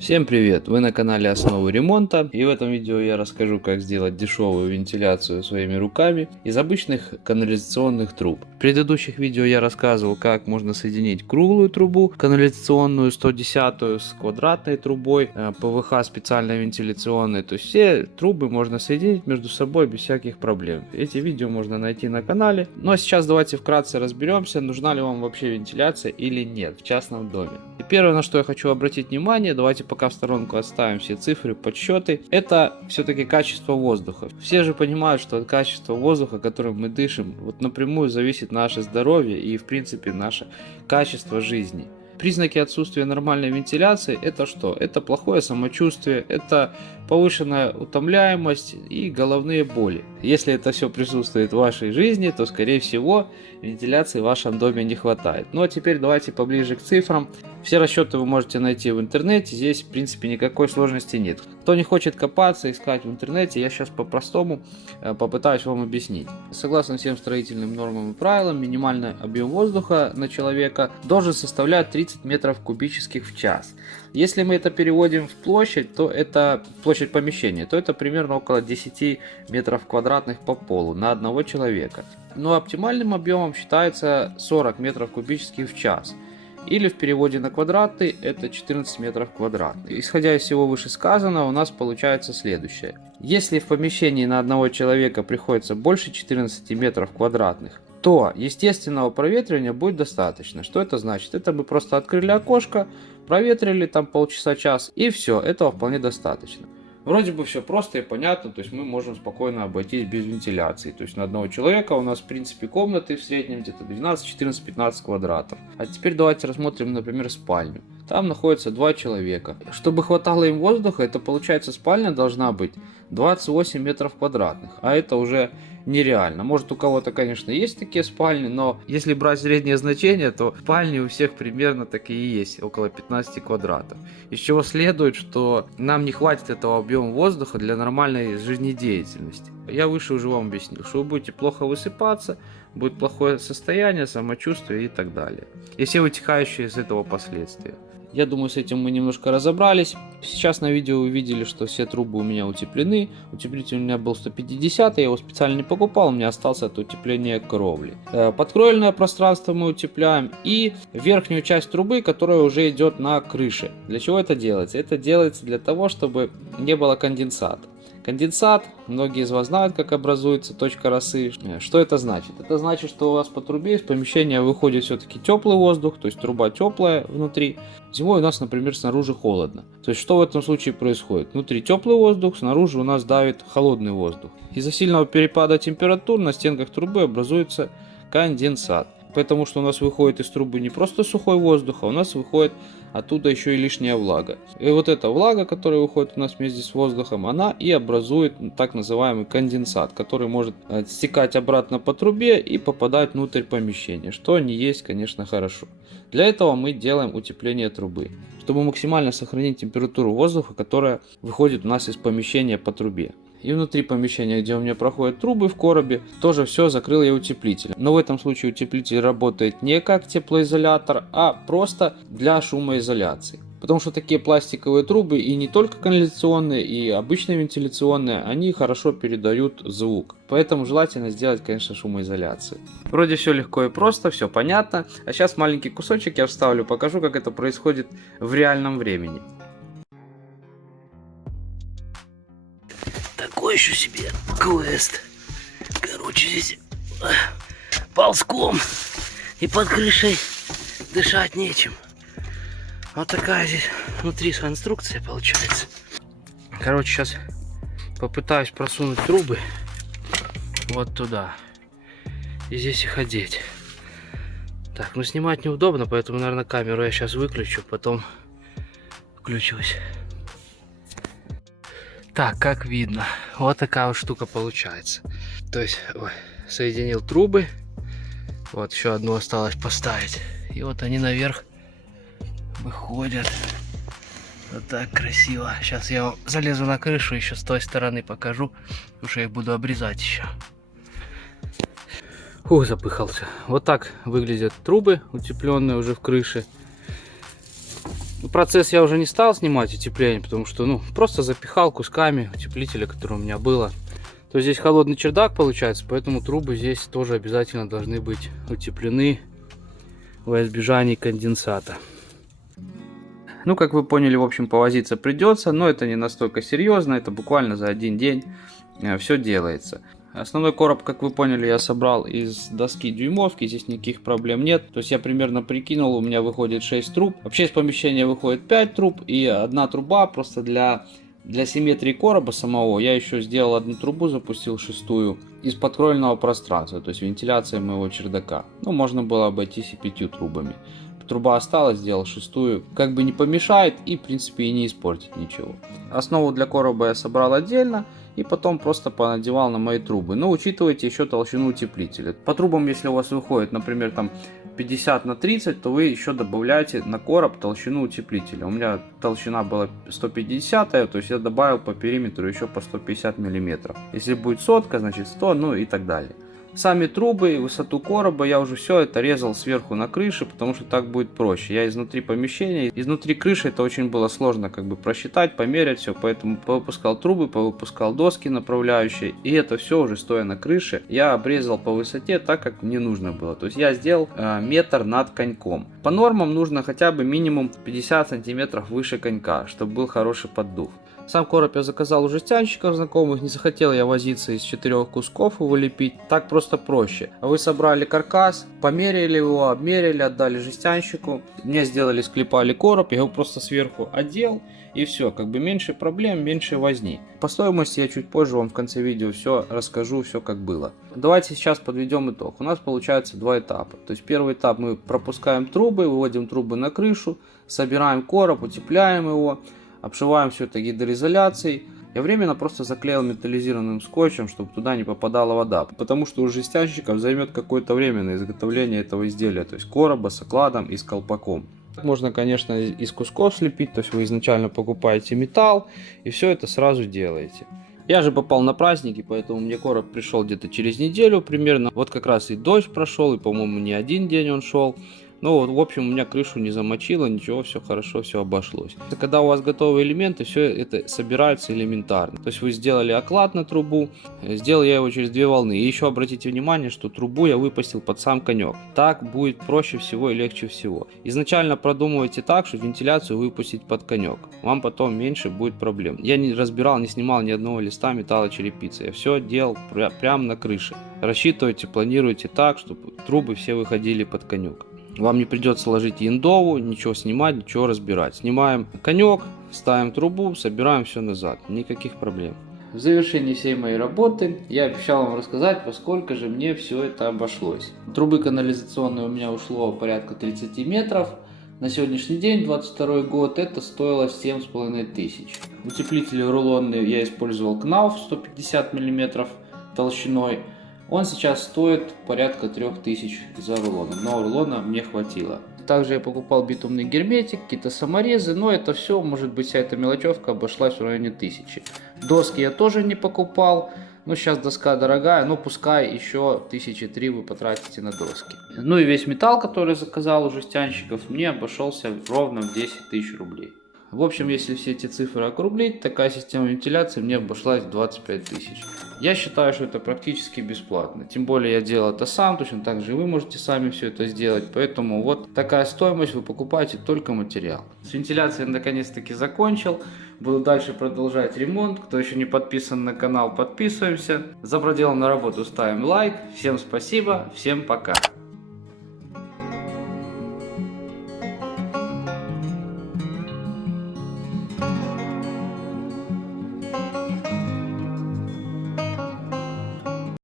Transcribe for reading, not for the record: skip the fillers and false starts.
Всем привет! Вы на канале Основы ремонта, и в этом видео я расскажу, как сделать дешевую вентиляцию своими руками из обычных канализационных труб. В предыдущих видео я рассказывал, как можно соединить круглую трубу канализационную 110 с квадратной трубой ПВХ специальной вентиляционной. То есть все трубы можно соединить между собой без всяких проблем. Эти видео можно найти на канале. Ну а сейчас давайте вкратце разберемся, нужна ли вам вообще вентиляция или нет в частном доме. И первое, на что я хочу обратить внимание, давайте пока в сторонку оставим все цифры, подсчеты, это все-таки качество воздуха. Все же понимают, что от качества воздуха, которым мы дышим, вот напрямую зависит наше здоровье и в принципе наше качество жизни. Признаки отсутствия нормальной вентиляции это что? Это плохое самочувствие, это повышенная утомляемость и головные боли. Если это все присутствует в вашей жизни, то скорее всего вентиляции в вашем доме не хватает. Ну а теперь давайте поближе к цифрам. Все расчеты вы можете найти в интернете, здесь в принципе никакой сложности нет. Кто не хочет копаться, искать в интернете, я сейчас по-простому попытаюсь вам объяснить. Согласно всем строительным нормам и правилам, минимальный объем воздуха на человека должен составлять 30 метров кубических в час. Если мы это переводим в площадь, то это площадь помещения, то это примерно около 10 метров квадратных по полу на одного человека. Но оптимальным объемом считается 40 метров кубических в час. Или в переводе на квадраты это 14 метров квадратных. Исходя из всего вышесказанного, у нас получается следующее. Если в помещении на одного человека приходится больше 14 метров квадратных, то естественного проветривания будет достаточно. Что это значит? Это мы просто открыли окошко, проветрили там полчаса-час и все, этого вполне достаточно. Вроде бы все просто и понятно, то есть мы можем спокойно обойтись без вентиляции. То есть на одного человека у нас в принципе комнаты в среднем где-то 12, 14, 15 квадратов. А теперь давайте рассмотрим, например, спальню. Там находится два человека. Чтобы хватало им воздуха, это получается спальня должна быть 28 метров квадратных. А это уже нереально. Может у кого-то, конечно, есть такие спальни, но если брать среднее значение, то спальни у всех примерно такие и есть, около 15 квадратов. Из чего следует, что нам не хватит этого объема воздуха для нормальной жизнедеятельности. Я выше уже вам объяснил, что вы будете плохо высыпаться, будет плохое состояние, самочувствие и так далее. И все вытекающие из этого последствия. Я думаю, с этим мы немножко разобрались. Сейчас на видео вы видели, что все трубы у меня утеплены. Утеплитель у меня был 150, я его специально не покупал, у меня остался от утепления кровли. Подкровельное пространство мы утепляем и верхнюю часть трубы, которая уже идет на крыше. Для чего это делается? Это делается для того, чтобы не было конденсата. Конденсат, многие из вас знают, как образуется точка росы. Что это значит? Это значит, что у вас по трубе из помещения выходит все-таки теплый воздух, то есть труба теплая внутри. Зимой у нас, например, снаружи холодно. То есть что в этом случае происходит? Внутри теплый воздух, снаружи у нас давит холодный воздух. Из-за сильного перепада температур на стенках трубы образуется конденсат. Потому что у нас выходит из трубы не просто сухой воздух, а у нас выходит оттуда еще и лишняя влага. И вот эта влага, которая выходит у нас вместе с воздухом, она и образует так называемый конденсат, который может стекать обратно по трубе и попадать внутрь помещения, что не есть, конечно, хорошо. Для этого мы делаем утепление трубы, чтобы максимально сохранить температуру воздуха, которая выходит у нас из помещения по трубе. И внутри помещения, где у меня проходят трубы в коробе, тоже все закрыл я утеплителем. Но в этом случае утеплитель работает не как теплоизолятор, а просто для шумоизоляции. Потому что такие пластиковые трубы, и не только канализационные, и обычные вентиляционные, они хорошо передают звук. Поэтому желательно сделать, конечно, шумоизоляцию. Вроде все легко и просто, все понятно. А сейчас маленький кусочек я вставлю, покажу, как это происходит в реальном времени. Такой еще себе квест. Короче, здесь ползком и под крышей дышать нечем. Вот такая здесь внутри конструкция получается. Короче, сейчас попытаюсь просунуть трубы вот туда. И здесь их одеть. Так, ну снимать неудобно, поэтому, наверное, камеру я сейчас выключу, потом включусь. Так, как видно, вот такая вот штука получается. То есть, соединил трубы. Вот еще одну осталось поставить. И вот они наверх выходят. Вот так красиво. Сейчас я залезу на крышу, еще с той стороны покажу. Уже их буду обрезать еще. Ух, запыхался. Вот так выглядят трубы, утепленные уже в крыше. Процесс я уже не стал снимать утепление, потому что, ну, просто запихал кусками утеплителя, который у меня было. То здесь холодный чердак получается, поэтому трубы здесь тоже обязательно должны быть утеплены во избежание конденсата. Ну, как вы поняли, в общем, повозиться придется, но это не настолько серьезно, это буквально за один день все делается. Основной короб, как вы поняли, я собрал из доски дюймовки, здесь никаких проблем нет. То есть я примерно прикинул, у меня выходит 6 труб. Вообще из помещения выходит 5 труб и одна труба просто для симметрии короба самого. Я еще сделал одну трубу, запустил шестую из подкровельного пространства, то есть вентиляция моего чердака. Ну, можно было обойтись и 5 трубами. Труба осталась, сделал шестую, как бы не помешает и в принципе и не испортит ничего. Основу для короба я собрал отдельно и потом просто понадевал на мои трубы. Но учитывайте еще толщину утеплителя. По трубам, если у вас выходит, например, там 50 на 30, то вы еще добавляете на короб толщину утеплителя. У меня толщина была 150, то есть я добавил по периметру еще по 150 мм. Если будет сотка, значит 100, ну и так далее. Сами трубы, высоту короба я уже все это резал сверху на крыше, потому что так будет проще. Я изнутри помещения, изнутри крыши это очень было сложно как бы просчитать, померять все, поэтому повыпускал трубы, повыпускал доски направляющие, и это все уже стоя на крыше я обрезал по высоте так, как мне нужно было. То есть я сделал метр над коньком. По нормам нужно хотя бы минимум 50 сантиметров выше конька, чтобы был хороший поддув. Сам короб я заказал у жестянщиков знакомых, не захотел я возиться из 4 кусков его лепить, так просто проще. Вы собрали каркас, померили его, обмерили, отдали жестянщику, мне сделали, склепали короб, я его просто сверху одел и все, как бы меньше проблем, меньше возни. По стоимости я чуть позже вам в конце видео все расскажу, все как было. Давайте сейчас подведем итог. У нас получается два этапа. То есть первый этап мы пропускаем трубы, выводим трубы на крышу, собираем короб, утепляем его. Обшиваем все это гидроизоляцией. Я временно просто заклеил металлизированным скотчем, чтобы туда не попадала вода. Потому что у жестянщиков займет какое-то время на изготовление этого изделия. То есть короба с окладом и с колпаком. Можно, конечно, из кусков слепить. То есть вы изначально покупаете металл и все это сразу делаете. Я же попал на праздники, поэтому мне короб пришел где-то через неделю примерно. Вот как раз и дождь прошел, и, по-моему, не один день он шел. Ну вот, в общем, у меня крышу не замочило, ничего, все хорошо, все обошлось. Когда у вас готовые элементы, все это собирается элементарно. То есть вы сделали оклад на трубу, сделал я его через 2 волны. И еще обратите внимание, что трубу я выпустил под сам конек. Так будет проще всего и легче всего. Изначально продумывайте так, что вентиляцию выпустить под конек. Вам потом меньше будет проблем. Я не разбирал, не снимал ни одного листа металлочерепицы. Я все делал прямо на крыше. Рассчитывайте, планируйте так, чтобы трубы все выходили под конек. Вам не придется ложить яндову, ничего снимать, ничего разбирать. Снимаем конек, ставим трубу, собираем все назад. Никаких проблем. В завершении всей моей работы я обещал вам рассказать, во сколько же мне все это обошлось. Трубы канализационные у меня ушло порядка 30 метров. На сегодняшний день, 22 год, это стоило 7500. Утеплитель рулонный я использовал Knauf 150 мм толщиной. Он сейчас стоит порядка 3000 за рулон, но рулона мне хватило. Также я покупал битумный герметик, какие-то саморезы, но это все, может быть, вся эта мелочевка обошлась в районе 1000. Доски я тоже не покупал, но сейчас доска дорогая, но пускай еще 1003 вы потратите на доски. Ну и весь металл, который заказал у жестянщиков, мне обошелся ровно в 10 000 рублей. В общем, если все эти цифры округлить, такая система вентиляции мне обошлась в 25 000. Я считаю, что это практически бесплатно. Тем более я делал это сам, точно так же и вы можете сами все это сделать. Поэтому вот такая стоимость, вы покупаете только материал. С вентиляцией я наконец-таки закончил. Буду дальше продолжать ремонт. Кто еще не подписан на канал, подписываемся. За проделанную работу ставим лайк. Всем спасибо, всем пока.